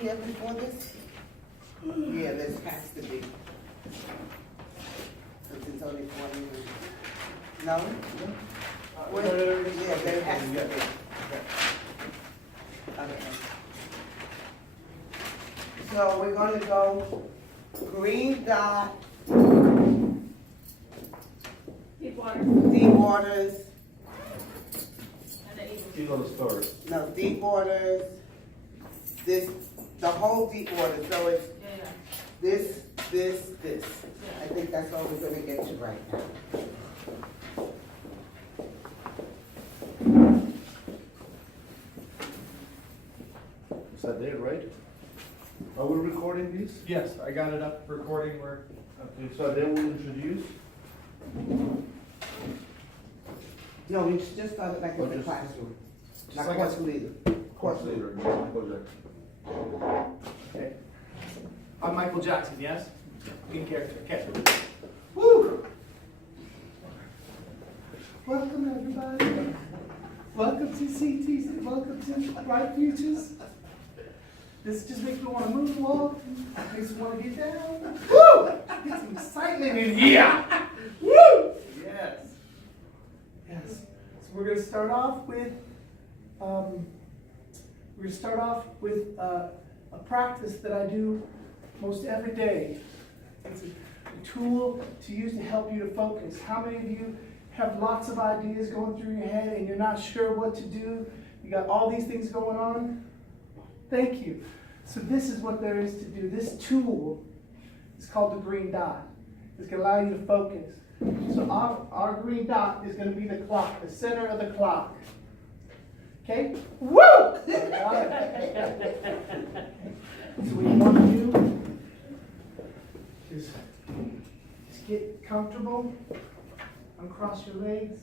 here before this? Yeah, this has to be. Since it's only 40 minutes. No? Well, yeah, there has to be. Okay. So we're gonna go green dot, Deep water. deep waters, And the eagle. Eagle Story. no, deep waters, this, the whole deep water, so it's Yeah, yeah. this, this. I think that's all we're gonna get to right now. Is that there, right? Are we recording this? Yes, I got it up recording where. Okay, so they will introduce. No, we should just start it like in the just- classroom. Just Like like course a- leader. Course leader, Michael Jackson. Okay. I'm Michael Jackson, yes? In character, okay. Woo! Welcome everybody. Welcome to CTC, welcome to Bright Futures. This just makes me want to move along, makes me want to get down. Woo! Get some excitement in here. Woo! Yes. Yes. So we're gonna start off with a practice that I do most every day. It's a tool to use to help you to focus. How many of you have lots of ideas going through your head and you're not sure what to do? You got all these things going on? Thank you. So this is what there is to do. This tool is called the green dot. It's going to allow you to focus. So our green dot is going to be the clock, the center of the clock. Okay? Woo! So what you want to do is get comfortable, uncross your legs,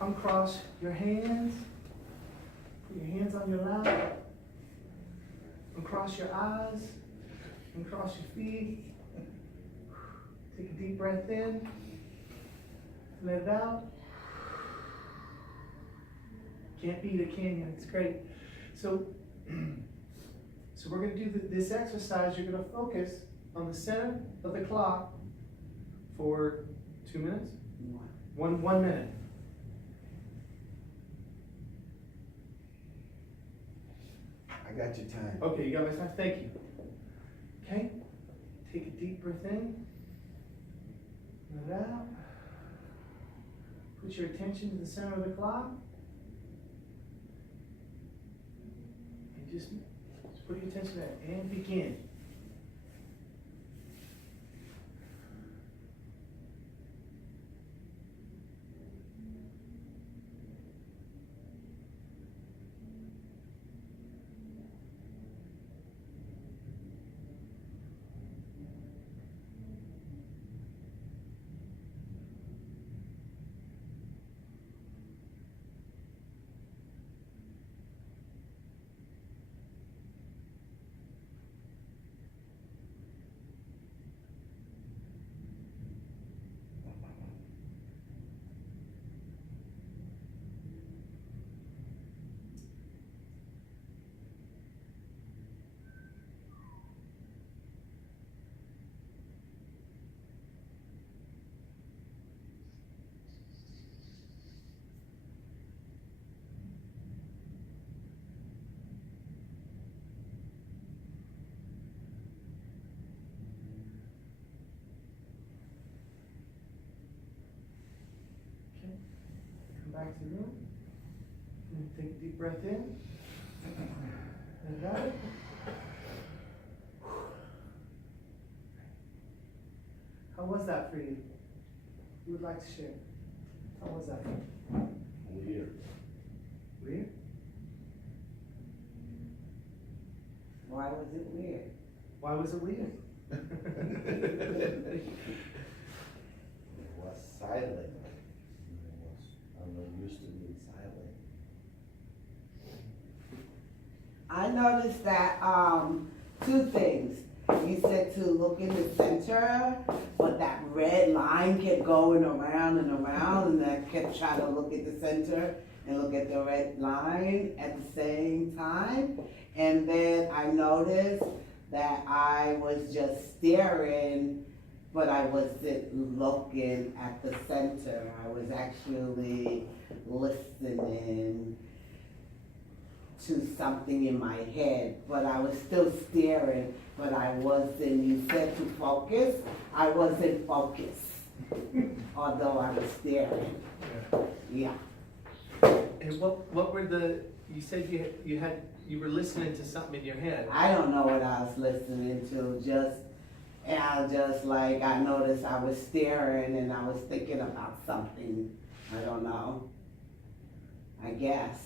uncross your hands, put your hands on your lap, uncross your eyes, uncross your feet, take a deep breath in, let it out. Can't beat it, can you? It's great. So we're going to do this exercise. You're going to focus on the center of the clock for 2 minutes? 1 minute. I got your time. Okay, you got my time? Thank you. Okay, take a deep breath in. Let it out. Put your attention to the center of the clock. And just put your attention there and begin. Come back to the room. And take a deep breath in. And got it. How was that for you? Who would like to share? How was that? Weird. Weird? Why was it weird? Why was it weird? It was silent. I'm not used to being silent. I noticed that, two things. You said to look in the center, but that red line kept going around and around, and I kept trying to look at the center, and look at the red line at the same time. And then I noticed that I was just staring, but I wasn't looking at the center. I was actually listening to something in my head, but I was still staring, but I wasn't, you said to focus, I wasn't focused, although I was staring, yeah. And what were the, you said you were listening to something in your head. I don't know what I was listening to, I noticed I was staring and I was thinking about something, I don't know, I guess.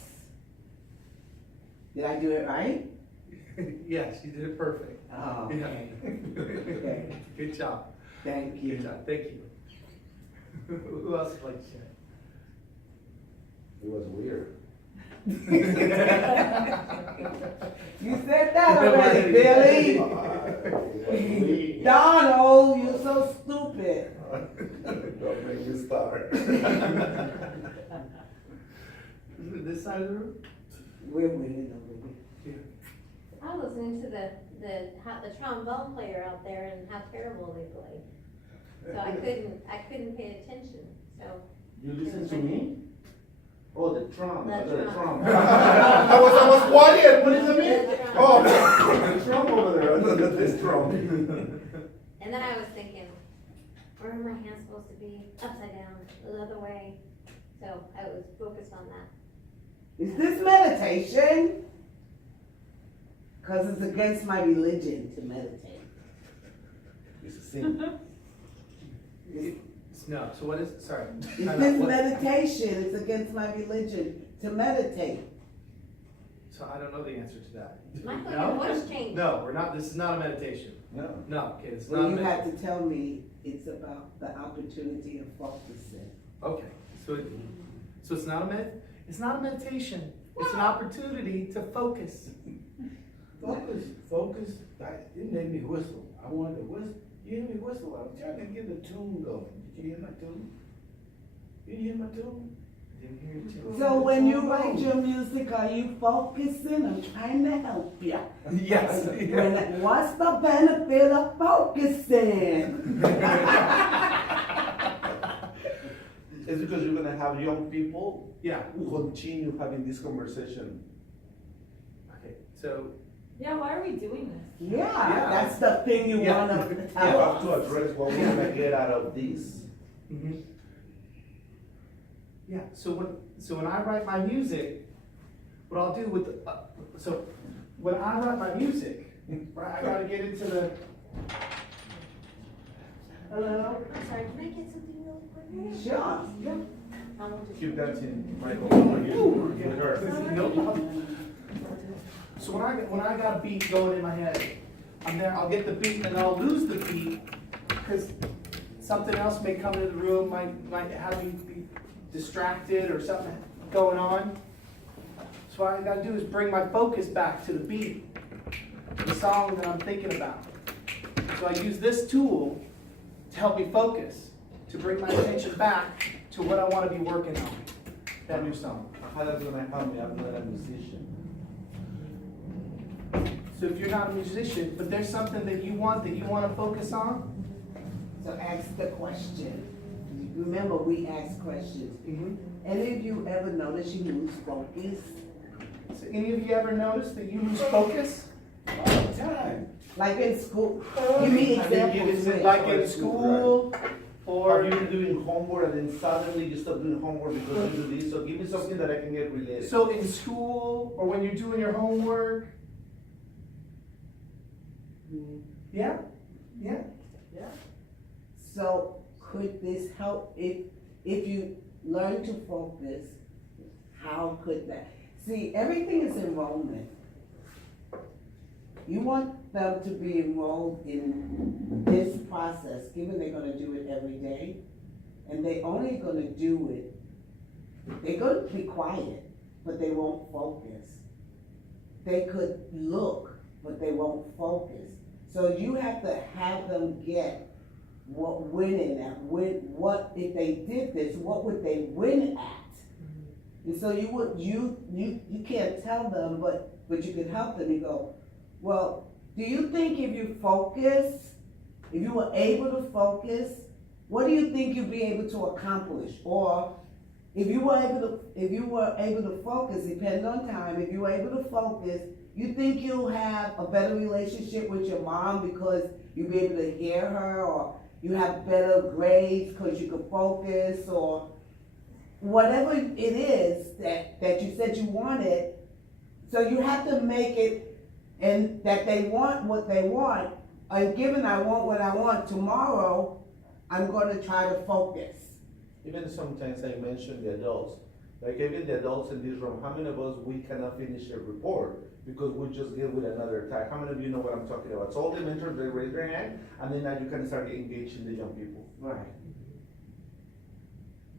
Did I do it right? Yes, you did it perfect. Oh, okay. Okay. Good job. Thank you. Good job. Thank you. Who else would like to share? It was weird. You said that already, Billy. Donald, you're so stupid. Don't make me start. This side of the room? We're winning over Yeah. I was listening to the trombone player out there and how terrible they play. So I couldn't pay attention, so. You listen to me? Oh, the Trump. The The Trump. Trump. I was quiet. What does it mean? The Trump. Oh, the Trump over there. This Trump. And then I was thinking, where are my hands supposed to be? Upside down, the other way. So I was focused on that. Is this meditation? Because it's against my religion to meditate. It's a sin. No, so what is, sorry. Is Time out. this What- meditation? It's against my religion to meditate. So I don't know the answer to that. Michael, No? your voice changed. No, we're not, this is not a meditation. No. No, okay, this is Well, not a you meditation. have to tell me it's about the opportunity of focusing. Okay, so it's not it's not a meditation. It's an opportunity to focus. Focus, it made me whistle. I wanted to whistle. You hear me whistle? I was trying to get the tune going. Did you hear my tune? You didn't hear my tune? Didn't hear you too. So when you write your music, are you focusing? I'm trying to help you. Yes. What's the benefit of focusing? It's because you're gonna have young people Yeah, continue having this conversation. okay, so, Yeah, why are we doing this? Yeah, that's the thing you Yeah. wanna You tell have to us. address what we're gonna get out of this. mhm. Yeah, so when I write my music, what I'll do with, so when I write my music, right, I gotta get into the, hello? I'm sorry, can I get something real quick? Sure, yeah. Keep dancing, Michael, with her. No problem. So when I got a beat going in my head, I'll get the beat and I'll lose the beat because something else may come into the room, might have me be distracted or something going on. So what I gotta do is bring my focus back to the beat, the song that I'm thinking about. So I use this tool to help me focus, to bring my attention back to what I wanna be working on, that new song. How that's gonna help me? I'm not a musician. So if you're not a musician, but there's something that you want to focus on, So ask the question. Remember, we ask questions. mm-hmm. Any of you ever notice you lose focus? So any of you ever notice that you lose focus? All the time. Like in school? Give me examples. Is it Rick. like in school, Or or you've been doing homework and then suddenly you stop doing homework because you do this, so give me something that I can get related. so in school, or when you're doing your homework? Yeah, yeah. So could this help if you learn to focus? How could that? See, everything is enrollment. You want them to be enrolled in this process, given they're gonna do it every day, and they only gonna do it, they're gonna be quiet, but they won't focus. They could look, but they won't focus. So you have to have them get what winning at, what if they did this, what would they win at? And so you can't tell them, but you can help them. You go, well, do you think if you focus, if you were able to focus, what do you think you'd be able to accomplish? Or if you were able to focus, depending on time, if you were able to focus, you think you'll have a better relationship with your mom because you'll be able to hear her, or you have better grades because you can focus, or whatever it is that you said you wanted. So you have to make it, and that they want what they want. Given I want what I want tomorrow, I'm going to try to focus. Even sometimes I mention the adults, like even the adults in this room, how many of us, we cannot finish a report because we just get with another attack? How many of you know what I'm talking about? So all the mentors, they raise their hand, and then now you can start engaging the young people. Right.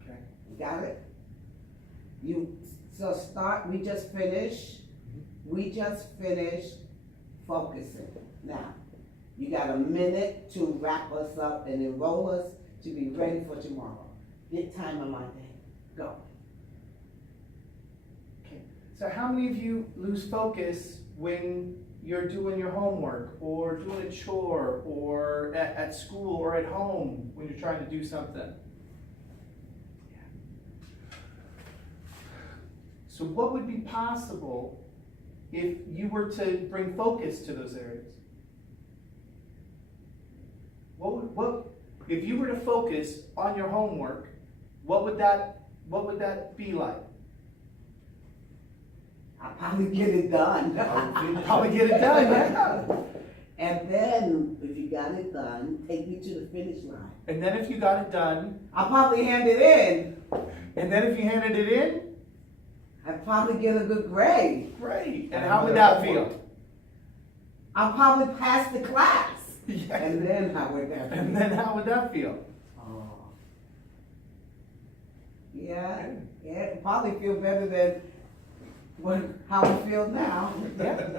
Okay. Got it? We just finished focusing. Now, you got a minute to wrap us up and enroll us to be ready for tomorrow. Get time on my day. Go. Okay. So how many of you lose focus when you're doing your homework, or doing a chore, or at school, or at home when you're trying to do something? So what would be possible if you were to bring focus to those areas? If you were to focus on your homework, what would that be like? I'll probably get it done. Probably get it done, yeah. And then, if you got it done, take me to the finish line. And then if you got it done, I'll probably hand it in. and then if you handed it in, I'd probably get a good grade. great. And how would that feel? I'll probably pass the class. Yeah. And then how would that And be? then how would that feel? Oh. Yeah, it'd probably feel better than how I feel now. Yeah.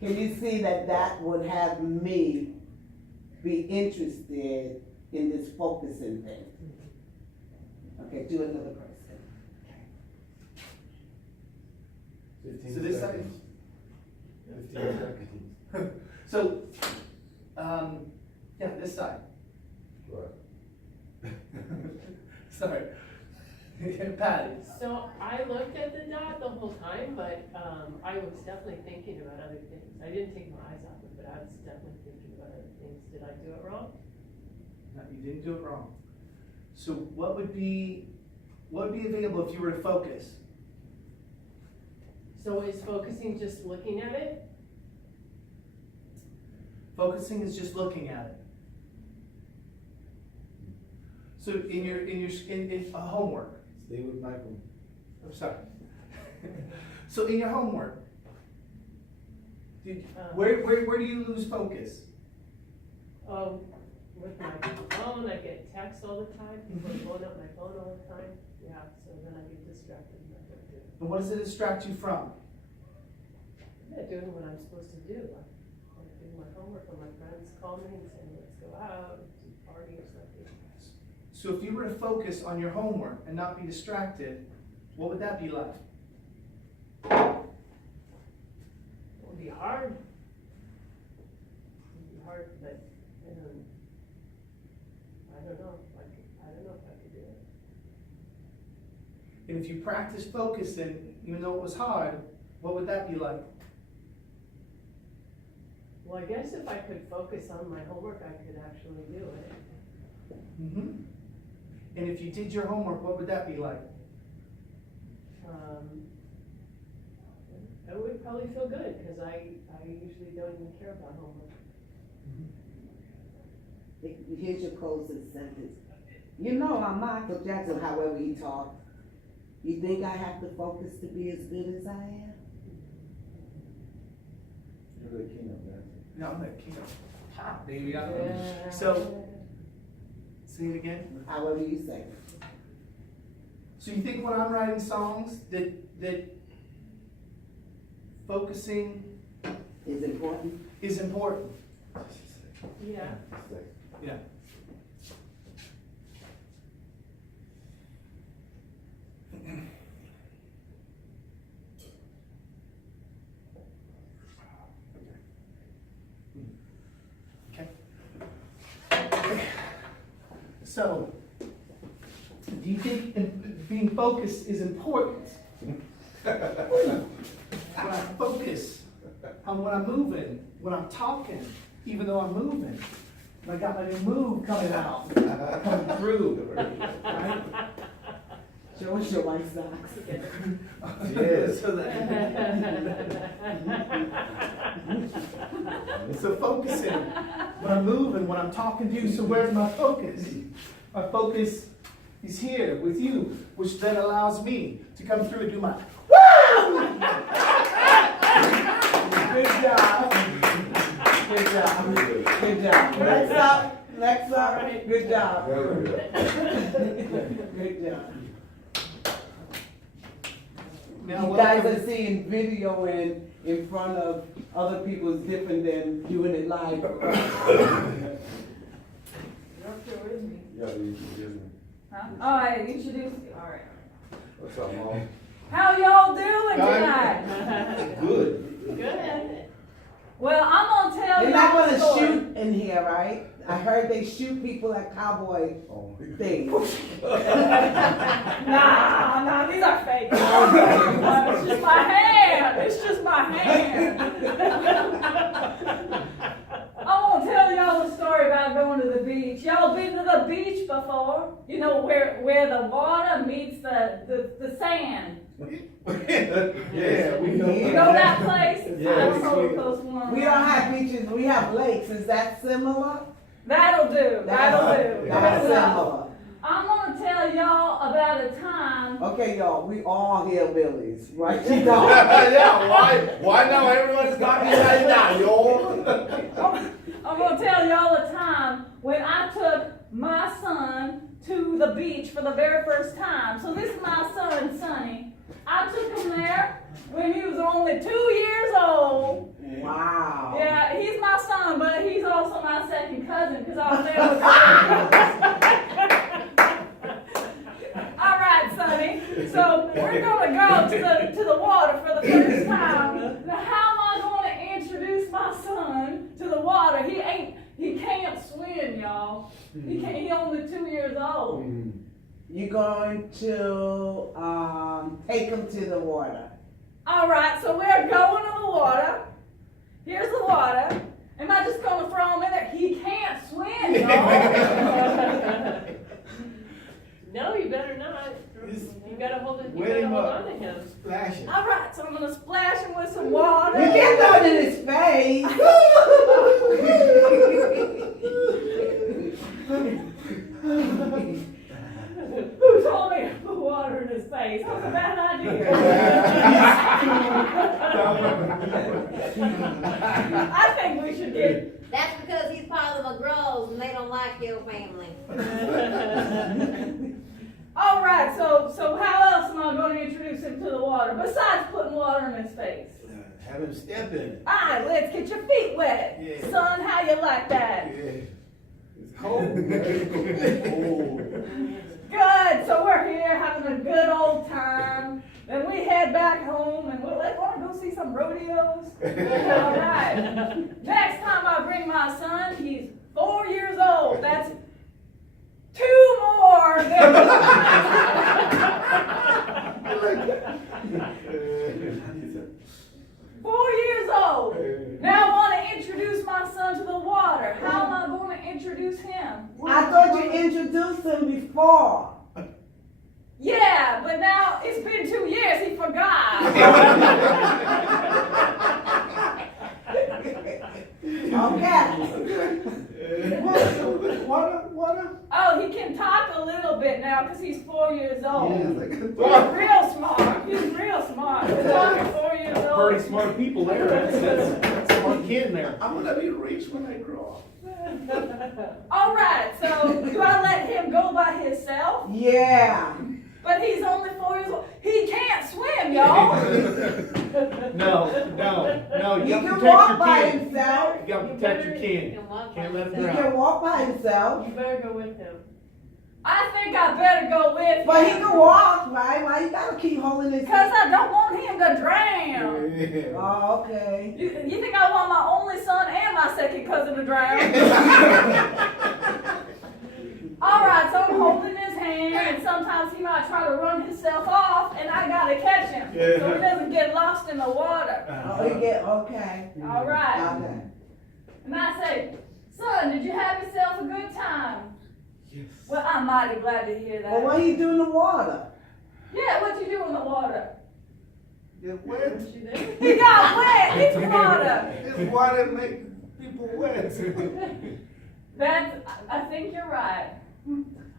Can you see that would have me be interested in this focusing thing? Okay, do another person. 15 So this seconds. 15 seconds. So, yeah, this side. Right. Sorry. Patty. So I looked at the dot the whole time, but, I was definitely thinking about other things. I didn't take my eyes off it, but I was definitely thinking about other things. Did I do it wrong? No, you didn't do it wrong. So what would be available if you were to focus? So is focusing just looking at it? Focusing is just looking at it. So in homework, Stay with Michael. I'm sorry. So in your homework, where do you lose focus? With my phone, I get texts all the time, people are blowing up my phone all the time. Yeah, so then I get distracted and I don't do it. And what does it distract you from? I'm not doing what I'm supposed to do. I'm doing my homework, or my friends call me and say, let's go out, do a party or something. So if you were to focus on your homework and not be distracted, what would that be like? It would be hard. It would be hard, but, I don't know, I don't know if I could do it. And if you practice focusing, even though it was hard, what would that be like? Well, I guess if I could focus on my homework, I could actually do it. Mm-hmm. And if you did your homework, what would that be like? It would probably feel good, because I usually don't even care about homework. Here's your closing sentence. You know I'm Michael Jackson, however he talks. You think I have to focus to be as good as I am? You're the king of that. No, I'm the king of pop, baby. I don't know. Yeah. So, say it again. However you say it. So you think when I'm writing songs that focusing Is important? is important? Yeah. Yeah. So, do you think being focused is important? When I focus on what I'm moving, when I'm talking, even though I'm moving, and I got my new move coming out, coming through, right? Show us your white socks. Yes. So focusing, when I'm moving, when I'm talking to you, so where's my focus? My focus is here with you, which then allows me to come through and do my woo! Good job. Good job. Good job. Next up. Next up. Good job. Very good. Good job. Now, You guys are seeing video in front of other people is different than doing it live. You're up here with me. Yeah, you introduce me. Huh? All right, introduce you. All right. What's up, Mom? How y'all doing tonight? Good. Good. Well, I'm gonna tell They're you not a gonna story. shoot in here, right? I heard they shoot people at cowboy Oh. things. Nah, these are fake. It's just my hand. It's just my hand. I'm gonna tell y'all a story about going to the beach. Y'all been to the beach before? You know where the water meets the sand. Yeah, we know. You know that place? Yes. I don't know if those ones. We don't have beaches, we have lakes. Is that similar? That'll do. That'll do. That's So, similar. I'm gonna tell y'all about a time. Okay, y'all, we all hillbillies, right? You know? Yeah, why now everyone's talking like that, yo? I'm gonna tell y'all a time when I took my son to the beach for the very first time. So this is my son, Sonny. I took him there when he was only 2 years old. Wow. Yeah, he's my son, but he's also my second cousin because I was there with All right, Sonny. So we're gonna go to the water for the first time. Now, how am I going to introduce my son to the water? He can't swim, y'all. He only 2 years old. You're going to take them to the water. All right, so we're going to the water. Here's the water. Am I just going to throw him in there? He can't swim, y'all. No, you better not. You gotta hold it. You Wet gotta him hold up. on to him. Splash it. All right, so I'm going to splash him with some water. You can't throw it in his face. Who told me to put water in his face? That's a bad idea. I think we should get. That's because he's part of the McGraws and they don't like your family. All right, so how else am I going to introduce him to the water besides putting water in his face? Have him step in it. All right, let's get your feet wet. Yeah. Son, how you like that? Yeah. It's cold. It's cold. Good, so we're here having a good old time. Then we head back home and we'll want to go see some rodeos. All right. Next time I bring my son, he's 4 years old. That's 2 more than 4 years old. Now I want to introduce my son to the water. How am I going to introduce him? I thought you introduced him before. Yeah, but now it's been 2 years. He forgot. Okay. Water? Oh, he can talk a little bit now because he's 4 years old. Yeah, He's it's like, real smart. He's real smart. He's only 4 years old. Pretty smart people there. That's a smart kid in there. I'm gonna be rich when I grow up. All right, so do I let him go by himself? Yeah. But he's only 4 years old. He can't swim, y'all. No. He You can have to walk protect by your kid. himself. You gotta protect your You kid. can walk by Can't let him He yourself. drown. can walk by himself. You better go with him. I think I better go with him. But he can walk, right? Why you gotta keep holding his? Because I don't want him to drown. Yeah. Oh, okay. You think I want my only son and my second cousin to drown? All right, so I'm holding his hand, and sometimes he might try to run himself off, and I gotta catch him so he doesn't get lost in the water. Oh, you get okay. All right. Okay. And I say, son, did you have yourself a good time? Yes. Well, I'm mighty glad to hear that. Well, what you do in the water? Yeah, what you do in the water? Get wet. Weren't you there? He got wet. It's water. This water make people wet. I think you're right.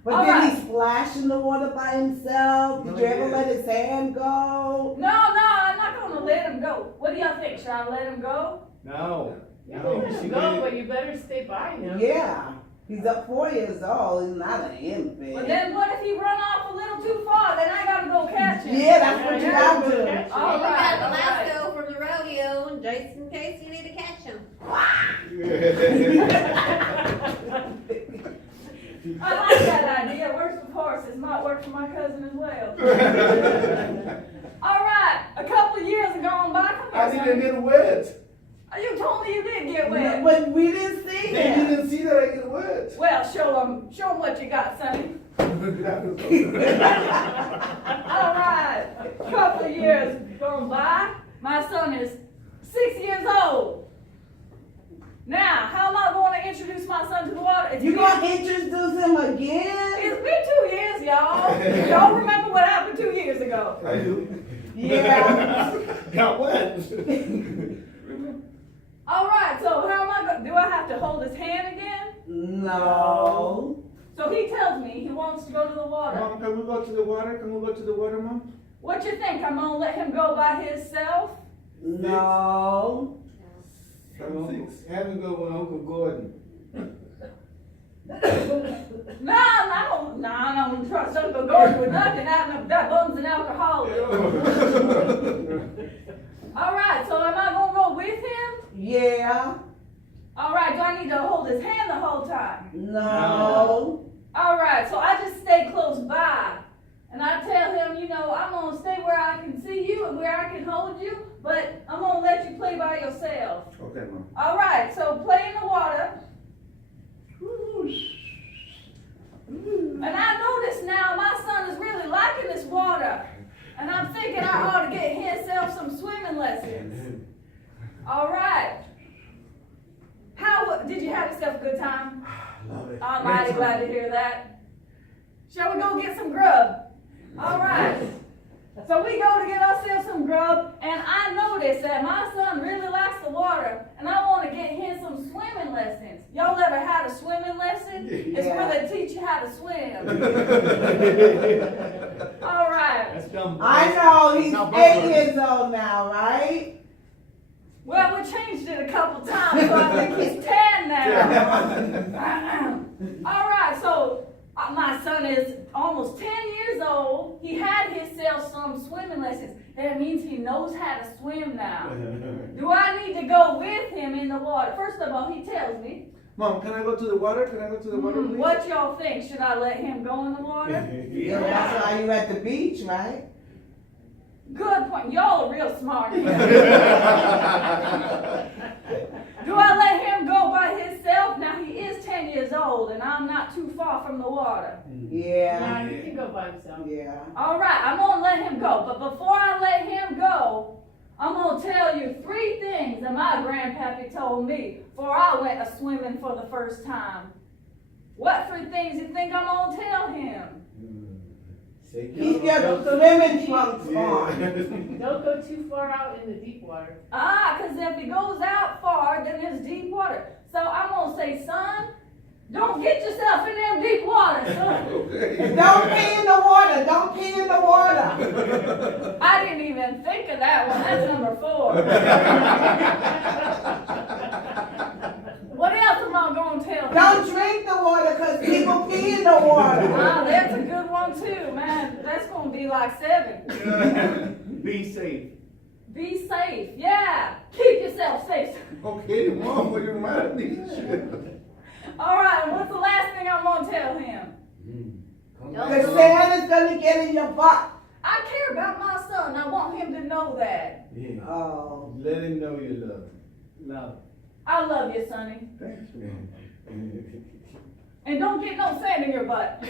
But All did right. he splash in the water by himself? Did No, you he ever didn't. let his hand go? No, I'm not gonna let him go. What do y'all think? Should I let him go? No. You No, can let she him go, did. but you better stay by him. Yeah. He's up 4 years old. He's not an infant. But then what if he run off a little too far? Then I gotta go catch him. Yeah, that's what you Yeah, gotta do. catch him. All You got right, the all right. lasso from the rodeo, just in case you need to catch him. I like that idea. Works for horses. Might work for my cousin as well. All right. A couple of years have gone by. Come I here, didn't son. get wet. You told me you did get wet. But we didn't see They him. didn't see that I get wet. Well, show him what you got, sonny. All right. A couple of years gone by. My son is 6 years old. Now, how am I going to introduce my son to the water? It's You been- gonna introduce him again? It's been 2 years, y'all. Y'all remember what happened 2 years ago? I do. Yeah. Got wet. All right, so how am I going? Do I have to hold his hand again? No. So he tells me he wants to go to the water. Mom, can we go to the water? Can we go to the water, Mom? What you think? I'm gonna let him go by himself? No. Have him go with Uncle Gordon. No, I don't trust Uncle Gordon with nothing. That bum's an alcoholic. All right, so am I gonna go with him? Yeah. All right, do I need to hold his hand the whole time? No. All right, so I just stay close by. And I tell him, I'm gonna stay where I can see you and where I can hold you, but I'm gonna let you play by yourself. Okay, Mom. All right, so play in the water. And I notice now my son is really liking this water. And I'm thinking I ought to get himself some swimming lessons. All right. Did you have yourself a good time? Love it. I'm mighty glad to hear that. Shall we go get some grub? All right. So we go to get ourselves some grub, and I notice that my son really likes the water, and I want to get him some swimming lessons. Y'all ever had a swimming lesson? It's where they teach you how to swim. All right. That's dumb. I know, he's Not 8 buzzword. years old now, right? Well, we changed it a couple times, so I think he's 10 now. All right, so my son is almost 10 years old. He had himself some swimming lessons. That means he knows how to swim now. Do I need to go with him in the water? First of all, he tells me. Mom, can I go to the water? Can I go to the water, please? What y'all think? Should I let him go in the water? Yeah, that's why you at the beach, right? Good point. Y'all are real smart here. Do I let him go by himself? Now he is 10 years old and I'm not too far from the water. Yeah. Nah, he can go by himself. Yeah. All right, I'm gonna let him go. But before I let him go, I'm gonna tell you 3 things that my grandpappy told me before I went a swimming for the first time. What 3 things you think I'm gonna tell him? Keep your swimming trunks on. Don't go too far out in the deep water. Because if he goes out far, then there's deep water. So I'm gonna say, son, don't get yourself in them deep water, son. And don't pee in the water. Don't pee in the water. I didn't even think of that one. That's number 4. What else am I gonna tell him? Don't drink the water because people pee in the water. That's a good one too, man. That's gonna be like 7. Be safe. Be safe, yeah. Keep yourself safe. Okay, Mom, what you remind me? All right, and what's the last thing I'm gonna tell him? The sand is gonna get in your butt. I care about my son. I want him to know that. Yeah. Oh. Let him know you love him. Love. I love you, Sonny. Thanks. And don't get no sand in your butt.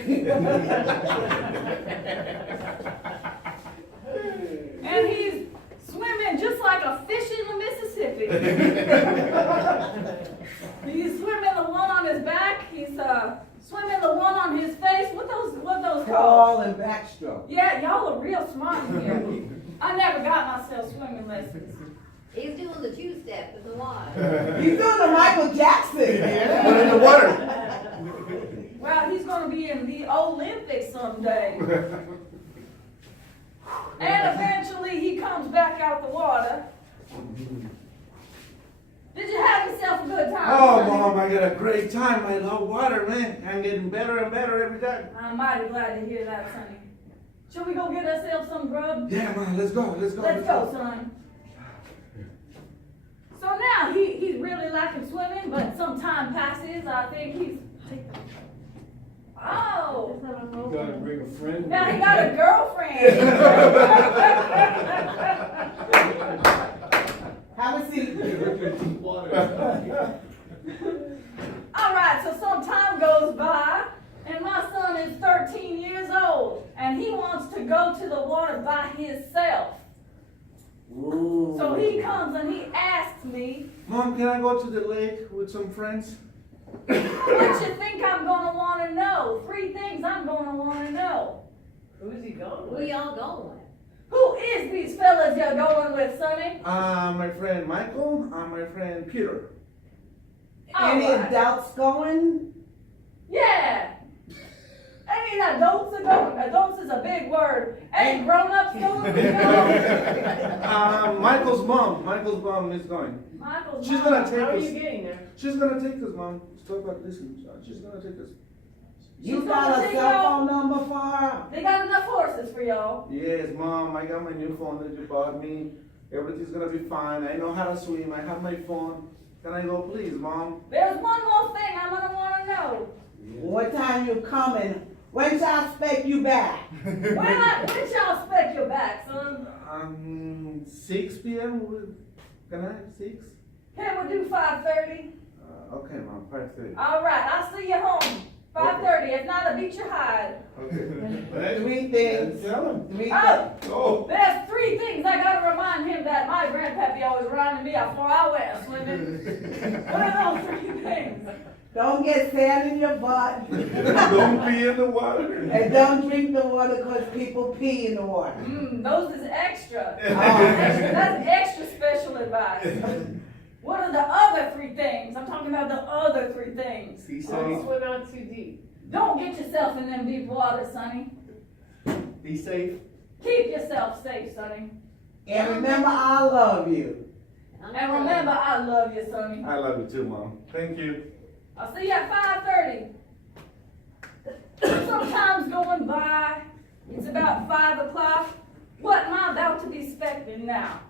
And he's swimming just like a fish in the Mississippi. He's swimming the one on his back. He's swimming the one on his face. What those called? Crawl and backstroke. Yeah, y'all are real smart here. I never got myself swimming lessons. He's doing the two-step in the water. He's doing the Michael Jackson. Put in the water. Well, he's gonna be in the Olympics someday. And eventually he comes back out the water. Did you have yourself a good time? Oh, Sonny? Mom, I got a great time. I love water, man. I'm getting better and better every time. I'm mighty glad to hear that, Sonny. Shall we go get ourselves some grub? Yeah, man, let's go. Let's go, son. So now he's really liking swimming, but some time passes. I think he's. Oh, You gotta bring a friend. now he got a girlfriend. Have a seat. All right, so some time goes by, and my son is 13 years old, and he wants to go to the water by himself. Ooh. So he comes and he asks me, Mom, can I go to the lake with some friends? what you think I'm gonna wanna know? 3 things I'm gonna wanna know. Who's he going Who with? y'all going with? Who is these fellas you're going with, Sonny? My friend Michael and my friend Peter. Any All right. adults going? Yeah. Any adults are going? Adults is a big word. Any grown-ups going? Michael's mom is going. Michael's She's mom. gonna take How are us. you getting there? She's gonna take us, Mom. Stop about listening. She's gonna take us. You She's got gonna a take cell y'all. phone number for her? They got enough horses for y'all. Yes, Mom, I got my new phone that you bought me. Everything's gonna be fine. I know how to swim. I have my phone. Can I go, please, Mom? There's one more thing I'm gonna wanna know. What time you coming? When shall I expect you back? When y'all expect you back, son? 6 p.m. Can I? 6? Can we do 5:30? Okay, Mom. 5:30. All right, I'll see you home. 5:30. If not, I'll beat your hide. Okay. 3 things. Tell him. 3 Oh, things. Go. there's 3 things I gotta remind him that my grandpappy always reminded me of before I went swimming. What are those 3 things? Don't get sand in your butt. Don't be in the water. And don't drink the water because people pee in the water. Those is extra. Oh. That's extra special advice. What are the other 3 things? I'm talking about the other 3 things. Be Don't safe. swim out too deep. Don't get yourself in them deep waters, Sonny. Be safe. Keep yourself safe, Sonny. And remember, I love you. And remember, I love you, Sonny. I love you too, Mom. Thank you. I'll see you at 5:30. Sometimes going by, it's about 5 o'clock. What am I about to be expecting now?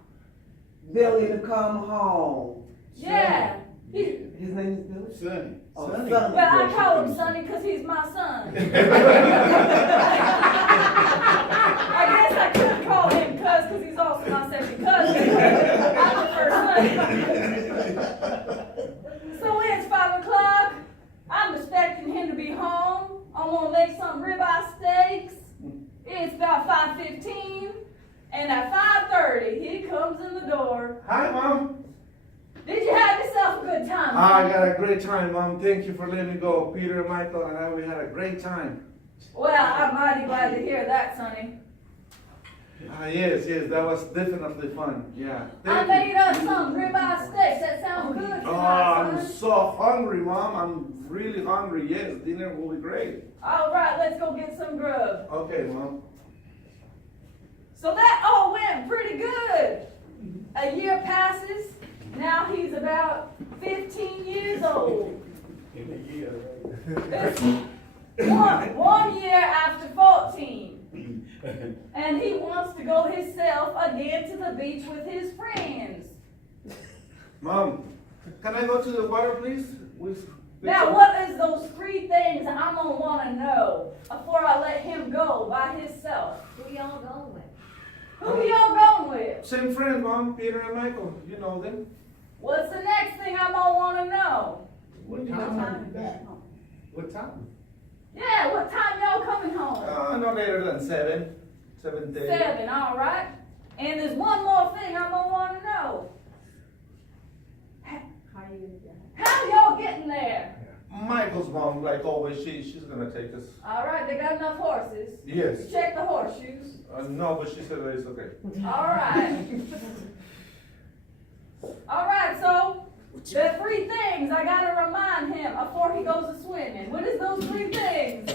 Billy to come home. Yeah. His name is Billy? Sonny. Oh, Sonny. Sonny. But I call him Sonny because he's my son. I guess I could call him Cuz because he's also my second cousin. I prefer Sonny. So it's 5 o'clock. I'm expecting him to be home. I'm gonna make some ribeye steaks. It's about 5:15. And at 5:30, he comes in the door. Hi, Mom. Did you have yourself a good time? I got a great time, Mom. Thank you for letting me go. Peter, Michael, and I, we had a great time. Well, I'm mighty glad to hear that, Sonny. Yes, that was definitely fun. Yeah. I Thank made you. us some ribeye steaks. That sounds good Oh, tonight, I'm son. so hungry, Mom. I'm really hungry. Yes, dinner will be great. All right, let's go get some grub. Okay, Mom. So that all went pretty good. A year passes. Now he's about 15 years old. In a year, It's one year after 14. And he wants to go himself again to the beach with his friends. Mom, can I go to the water, please? Now, what is those 3 things I'm gonna wanna know before I let him go by himself? Who y'all going with? Who y'all going with? Same friends, Mom, Peter and Michael, you know them. What's the next thing I'm gonna wanna know? What time are you back? What time? Yeah, what time y'all coming home? No later than 7:30. 7, all right. And there's one more thing I'm gonna wanna know. How are you gonna get it? How y'all getting there? Michael's mom, like always, she's gonna take us. All right, they got enough horses. Yes. You check the horseshoes. No, but she said that it's okay. All right. All right, so the 3 things I gotta remind him before he goes to swimming. What is those 3 things?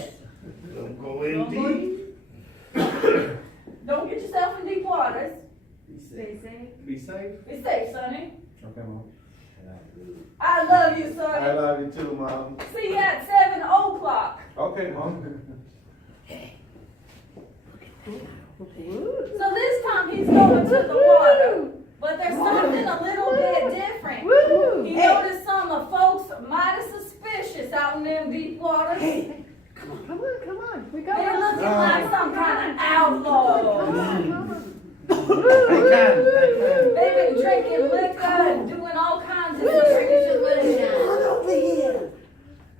Don't go in deep. Don't get yourself in deep waters. Stay safe. Be safe. Be safe, Sonny. Okay, Mom. I love you, I Sonny. love you too, Mom. See you at 7 o'clock. Okay, Mom. So this time he's going to the water, but there's something a little bit different. He noticed some of folks mighty suspicious out in them deep waters. Come on. We go. They're looking like some kind of outlaws. I can. They've been drinking liquor and doing all kinds of things.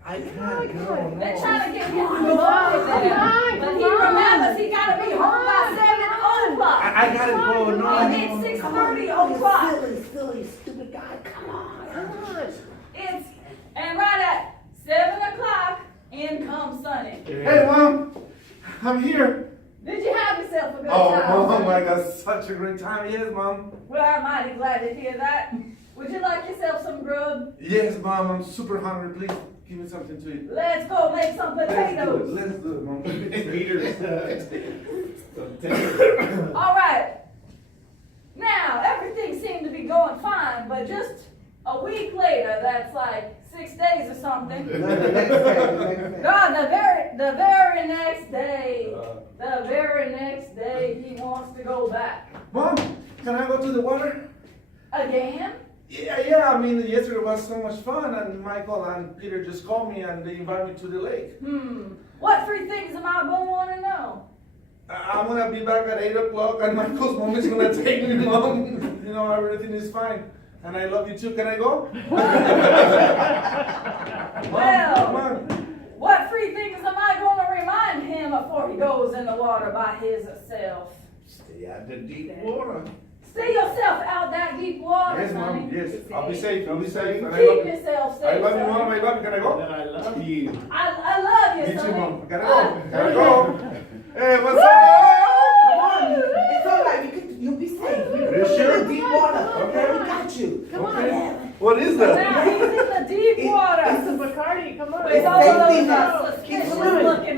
I can. They're trying to get him to go over there, but he remembers he gotta be home by 7 o'clock. I gotta go. No. And it's 6:30 o'clock. Silly, stupid guy, come on. And right at 7 o'clock, in comes Sonny. Hey, Mom. I'm here. Did you have yourself a good Oh, time? Mom, Sonny? I got such a great time. Yes, Mom. Well, I'm mighty glad to hear that. Would you like yourself some grub? Yes, Mom. I'm super hungry. Please give me something to eat. Let's go make some potatoes. Let's do it, Mom. All right. Now, everything seemed to be going fine, but just a week later, that's like 6 days or something. The next day. God, the very next day, he wants to go back. Mom, can I go to the water? Again? Yeah. I mean, yesterday was so much fun, and Michael and Peter just called me and they invited me to the lake. What 3 things am I going to want to know? I'm gonna be back at 8 o'clock, and Michael's mom is gonna take me, Mom. You know, everything is fine. And I love you too. Can I go? Well, Come on. what 3 things am I going to remind him before he goes in the water by himself? Stay out the deep water. Stay yourself out that deep water, Yes, Sonny. Mom. Yes. I'll be safe. And I Keep love you. yourself safe. I love you, Sonny. Mom. I love you. Can I go? And I love you. I love you, Me too, Sonny. Mom. Gotta go. Gotta go. Hey, what's up? Come on, it's all right, you'll be safe. You sure? Deep water, Okay. we got you. Come on. Okay. What is that? Now he's in the deep water. Some Bacardi, come on. With all of Safety those net. suspicious looking